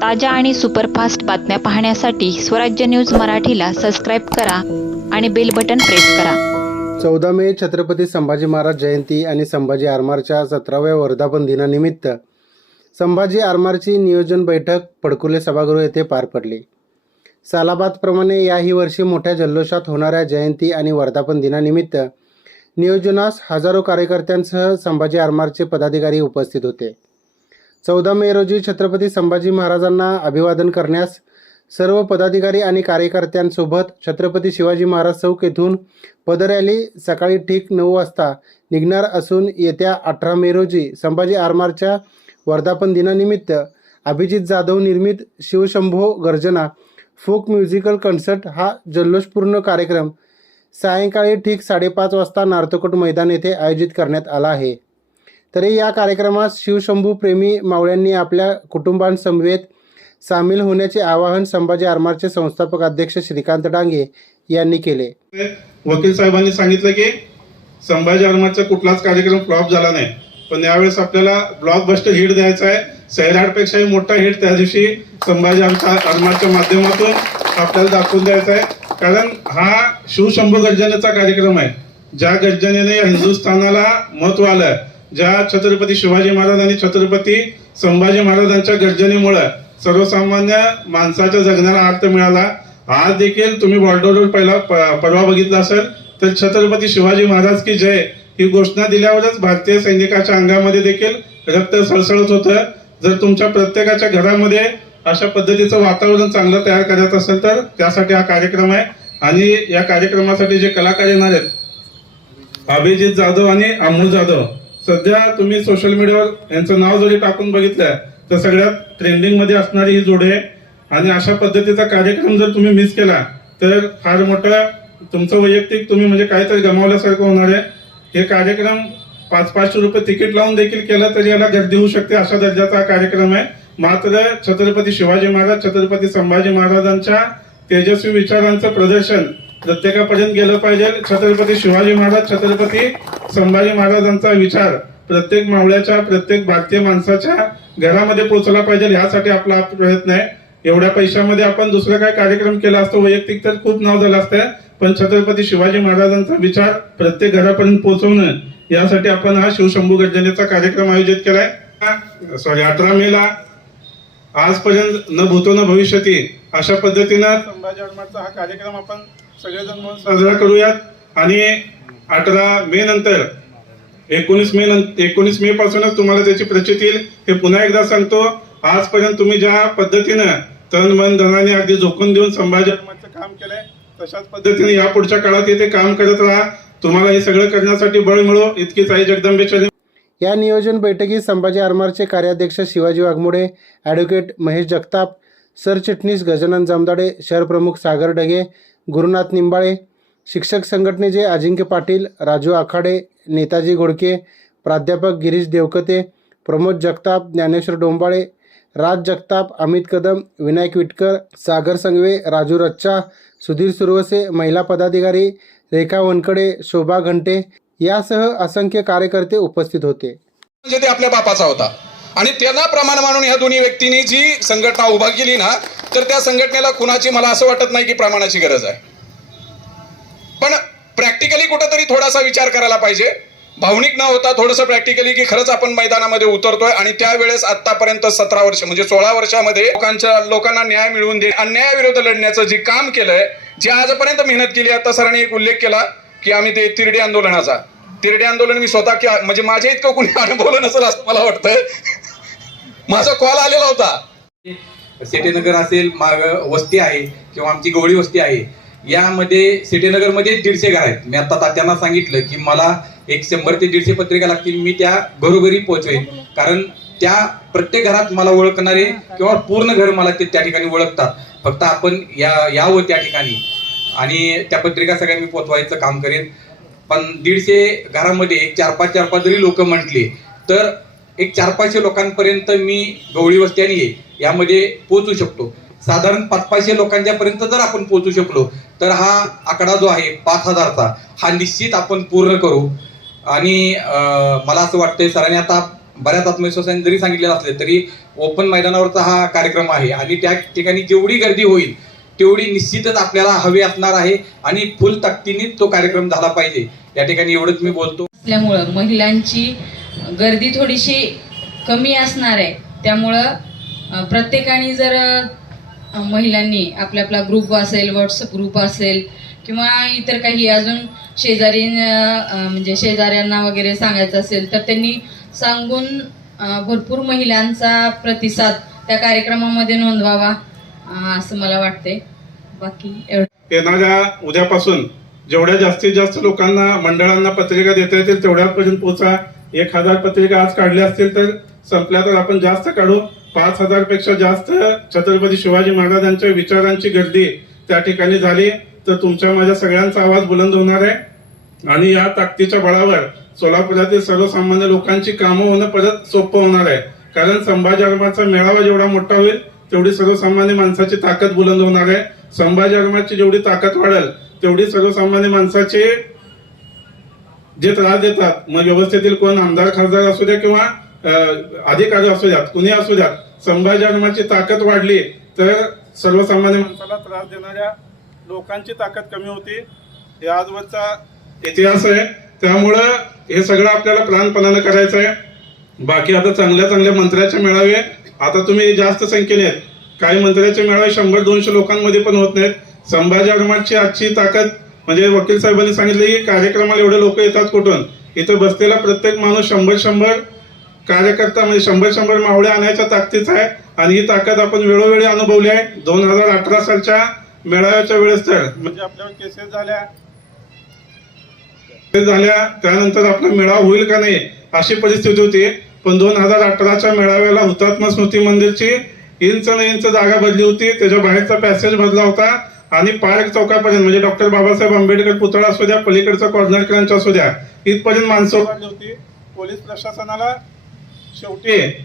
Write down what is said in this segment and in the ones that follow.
ताज्या आणि सुपरफास्ट बातम्या पाहण्यासाठी स्वराज्य न्यूज मराठीला सबस्क्राईब करा आणि बेल बटन प्रेस करा. चौदा मे छत्रपती संभाजी महाराज जयंती आणि संभाजी आरमारच्या सतराव्या वर्धापन दिनानिमित्त संभाजी आरमारची नियोजन बैठक पडकुले सभागृह येथे पार पडली. सालाबादप्रमाणे याही वर्षी मोठ्या जल्लोषात होणाऱ्या जयंती आणि वर्धापन दिनानिमित्त नियोजनास हजारो कार्यकर्त्यांसह संभाजी आरमारचे पदाधिकारी उपस्थित होते. चौदा मे रोजी छत्रपती संभाजी महाराजांना अभिवादन करण्यास सर्व पदाधिकारी आणि कार्यकर्त्यांसोबत छत्रपती शिवाजी महाराज चौक येथून पदरॅली सकाळी ठीक नऊ वाजता निघणार असून येत्या अठरा मे रोजी संभाजी आरमारच्या वर्धापन दिनानिमित्त अभिजित जाधव निर्मित शिवशंभो गर्जना फोक म्युझिकल कन्सर्ट हा जल्लोषपूर्ण कार्यक्रम सायंकाळी ठीक साडेपाच वाजता नार्तकोट मैदान येथे आयोजित करण्यात आला आहे. तरी या कार्यक्रमात शिवशंभू प्रेमी मावळ्यांनी आपल्या कुटुंबांसमवेत सामील होण्याचे आवाहन संभाजी आरमारचे संस्थापक अध्यक्ष श्रीकांत डांगे यांनी केले. वकील साहेबांनी सांगितलं की संभाजी आरमारचा कुठलाच कार्यक्रम फ्लॉप झाला नाही. पण यावेळेस आपल्याला ब्लॉक बस्टर हिट द्यायचा आहे. सैराटपेक्षाही मोठा हिट त्या दिवशी संभाजी आमचा आरमारच्या माध्यमातून आपल्याला दाखवून द्यायचा आहे. कारण हा शिवशंभू गर्जनेचा कार्यक्रम आहे. ज्या गर्जनेने हिंदुस्थानाला महत्त्व आलं ज्या छत्रपती शिवाजी महाराज आणि छत्रपती संभाजी महाराजांच्या गर्जनेमुळे सर्वसामान्य माणसाच्या जगण्याला अर्थ मिळाला आज देखील तुम्ही बॉर्डरवर पहिला प- परवा बघितला असेल तर छत्रपती शिवाजी महाराज की जय ही घोषणा दिल्यावरच भारतीय सैनिकाच्या अंगामध्ये देखील रक्त सळसळत होतं. जर तुमच्या प्रत्येकाच्या घरामध्ये अशा पद्धतीचं वातावरण चांगलं तयार करायचं असेल तर त्यासाठी हा कार्यक्रम आहे. आणि या कार्यक्रमासाठी जे कलाकार येणार आहेत अभिजित जाधव आणि अमोल जाधव सध्या तुम्ही सोशल मीडियावर यांचं नाव जरी टाकून बघितलं तर सगळ्यात ट्रेंडिंगमध्ये असणारी ही जोडी आहे आणि अशा पद्धतीचा कार्यक्रम जर तुम्ही मिस केला तर फार मोठं तुमचं वैयक्तिक तुम्ही म्हणजे काहीतरी गमावल्यासारखं होणार आहे. हे कार्यक्रम पाच पाचशे रुपये तिकीट लावून देखील केलं तरी याला गर्दी होऊ शकते अशा दर्जाचा हा कार्यक्रम आहे. मात्र छत्रपती शिवाजी महाराज छत्रपती संभाजी महाराजांच्या तेजस्वी विचारांचं प्रदर्शन प्रत्येकापर्यंत गेलं पाहिजे. छत्रपती शिवाजी महाराज छत्रपती संभाजी महाराजांचा विचार प्रत्येक मावळ्याच्या प्रत्येक भारतीय माणसाच्या घरामध्ये पोहोचला पाहिजे यासाठी आपला हा प्रयत्न आहे. एवढ्या पैशामध्ये आपण दुसरा काय कार्यक्रम केला असतो वैयक्तिक तर खूप नाव झालं असतं. पण छत्रपती शिवाजी महाराजांचा विचार प्रत्येक घरापर्यंत पोहोचवणं यासाठी आपण हा शिवशंभू गर्जनेचा कार्यक्रम आयोजित केलाय. सॉरी अठरा मेला आजपर्यंत न भूतो न भविष्यती अशा पद्धतीनं संभाजी हा कार्यक्रम आपण सगळेजण मिळून साजरा करूयात. आणि अठरा मे नंतर एकोणीस मे नंतर एकोणीस मे पासूनच तुम्हाला त्याची प्रचित येईल. हे पुन्हा एकदा सांगतो आजपर्यंत तुम्ही ज्या पद्धतीनं तन मन धनाने अगदी झोकून देऊन संभाजी काम केलंय तशाच पद्धतीने या पुढच्या काळात इथे काम करत राहा. तुम्हाला हे सगळं करण्यासाठी बळ मिळो. इतकीच आई जगदंबेच्या या नियोजन बैठकीत संभाजी आरमारचे कार्याध्यक्ष शिवाजी वाघमोडे ॲडव्होकेट महेश जगताप सरचिटणीस गजानन जमदाडे शहरप्रमुख सागर डगे गुरुनाथ निंबाळे शिक्षक संघटनेचे अजिंक्य पाटील राजू आखाडे नेताजी घोडके प्राध्यापक गिरीश देवकते प्रमोद जगताप ज्ञानेश्वर डोंबाळे राज जगताप अमित कदम विनायक विटकर सागर संगवे राजू रच्चा सुधीर सुरवसे महिला पदाधिकारी रेखा वनकडे शोभा घंटे यासह असंख्य कार्यकर्ते उपस्थित होते. म्हणजे ते आपल्या बापाचा होता. आणि त्यांना प्रमाण मानून ह्या दोन्ही व्यक्तींनी जी संघटना उभा केली ना तर त्या संघटनेला कुणाची मला असं वाटत नाही की प्रमाणाची गरज आहे. पण प्रॅक्टिकली कुठंतरी थोडासा विचार करायला पाहिजे. भावनिक न होता थोडंसं प्रॅक्टिकली की खरंच आपण मैदानामध्ये उतरतोय आणि त्यावेळेस आतापर्यंत सतरा वर्ष म्हणजे सोळा वर्षामध्ये लोकांच्या लोकांना न्याय मिळवून दे अन्यायाविरुद्ध लढण्याचं जे काम केलंय जे आजपर्यंत मेहनत केली आता सरांनी एक उल्लेख केला की आम्ही ते तिरडी आंदोलनाचा. तिरडी आंदोलन मी स्वतः की म्हणजे माझ्या इतकं कुणी अनुभवलं नसेल असं मला वाटतंय. माझा कॉल आलेला होता. सिटीनगर असेल माग वस्ती आहे किंवा आमची गवळी वस्ती आहे यामध्ये सिटीनगरमध्ये दीडशे घर आहेत. मी आता तात्यांना सांगितलं की मला एक शंभर ते दीडशे पत्रिका लागतील मी त्या घरोघरी पोहोचवेन. कारण त्या प्रत्येक घरात मला ओळखणारे किंवा पूर्ण घर मला ते त्या ठिकाणी ओळखतात. फक्त आपण या यावं त्या ठिकाणी. आणि त्या पत्रिका सगळ्या मी पोचवायचं काम करेन. पण दीडशे घरामध्ये चार पाच चार पाच जरी लोक म्हटले तर एक चार पाचशे लोकांपर्यंत मी गवळी वस्ती आणि यामध्ये पोचू शकतो. साधारण पाच पाचशे लोकांच्या पर्यंत जर आपण पोहोचू शकलो तर हा आकडा जो आहे पाच हजारचा हा निश्चित आपण पूर्ण करू. आणि मला असं वाटतंय सरांनी आता बऱ्याच आत्मविश्वासाने जरी सांगितलेलं असले तरी ओपन मैदानावरचा हा कार्यक्रम आहे. आणि त्या ठिकाणी जेवढी गर्दी होईल तेवढी निश्चितच आपल्याला हवी असणार आहे आणि फुल तक्तीने तो कार्यक्रम झाला पाहिजे. या ठिकाणी एवढंच मी बोलतो. असल्यामुळं महिलांची गर्दी थोडीशी कमी असणार आहे. त्यामुळं प्रत्येकाने जर महिलांनी आपला आपला ग्रुप असेल व्हॉट्सअप ग्रुप असेल किंवा इतर काही अजून शेजारी म्हणजे शेजाऱ्यांना वगैरे सांगायचं असेल तर त्यांनी सांगून भरपूर महिलांचा प्रतिसाद त्या कार्यक्रमामध्ये नोंदवावा असं मला वाटते बाकी येणाऱ्या उद्यापासून जेवढ्या जास्तीत जास्त लोकांना मंडळांना पत्रिका देता येतील तेवढ्यापर्यंत पोचा एक हजार पत्रिका आज काढल्या असतील तर संपल्या तर आपण जास्त काढू. पाच हजारपेक्षा जास्त छत्रपती शिवाजी महाराजांच्या विचारांची गर्दी त्या ठिकाणी झाली. तर तुमच्या माझ्या सगळ्यांचा आवाज बुलंद होणार आहे. आणि या ताकदीच्या बळावर सोलापुरातील सर्वसामान्य लोकांची कामं होणं परत सोपं होणार आहे. कारण संभाजी आरमाचा मेळावा जेवढा मोठा होईल तेवढी सर्वसामान्य माणसाची ताकद बुलंद होणार आहे. संभाजी आरमाची जेवढी ताकद वाढेल तेवढी सर्वसामान्य माणसाचे जे त्रास देतात. मग व्यवस्थेतील कोण आमदार खासदार असू द्या किंवा अधिकारी असू द्यात कुणी असू द्यात संभाजी हनुमानची ताकद वाढली तर सर्वसामान्य माणसाला त्रास देणाऱ्या लोकांची ताकद कमी होती. हे आजवरचा इतिहास आहे. त्यामुळं हे सगळं आपल्याला प्राणपणानं करायचं आहे बाकी आता चांगल्या चांगल्या मंत्र्याचे मेळावे आता तुम्ही जास्त संख्येने आहेत. काही मंत्र्याचे मेळावे शंभर दोनशे लोकांमध्ये पण होत नाहीत. संभाजी हनुमानची आजची ताकद म्हणजे वकील साहेबांनी सांगितलं की कार्यक्रमाला एवढे लोक येतात कुठून? इथं बसलेला प्रत्येक माणूस शंभर शंभर कार्यकर्ता म्हणजे शंभर शंभर मावळे आणायच्या ताकदीचा आहे आणि ही ताकद आपण वेळोवेळी अनुभवली आहे. दोन हजार अठरा सालच्या मेळाव्याच्या वेळेस तर. म्हणजे आपल्यावर केसेस झाल्या. झाल्या त्यानंतर आपला मेळावा होईल का नाही अशी परिस्थिती होती. पण दोन हजार अठराच्या मेळाव्याला हुतात्मा स्मृती मंदिरची इंच न इंच जागा बदली होती. त्याच्या बाहेरचा पॅसेज बदला होता. आणि पार्क चौकापर्यंत म्हणजे डॉक्टर बाबासाहेब आंबेडकर पुतळा असू द्या पलीकडचा कॉर्नर क्रंच असू द्या इथपर्यंत माणसं होती. पोलीस प्रशासनाला शेवटी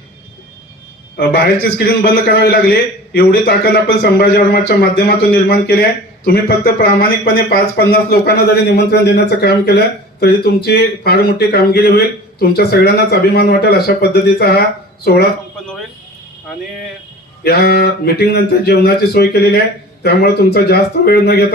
अ, बाहेरची स्क्रीन बंद करावी लागली. एवढी ताकद आपण संभाजी वर्माच्या माध्यमातून निर्माण केली आहे. तुम्ही फक्त प्रामाणिकपणे पाच पन्नास लोकांना जरी निमंत्रण देण्याचं काम केलं तरी तुमची फार मोठी कामगिरी होईल. तुमच्या सगळ्यांनाच अभिमान वाटेल अशा पद्धतीचा हा सोहळा संपन्न होईल. आणि या मीटिंग नंतर जेवणाची सोय केलेली आहे. त्यामुळे तुमचा जास्त वेळ न घेता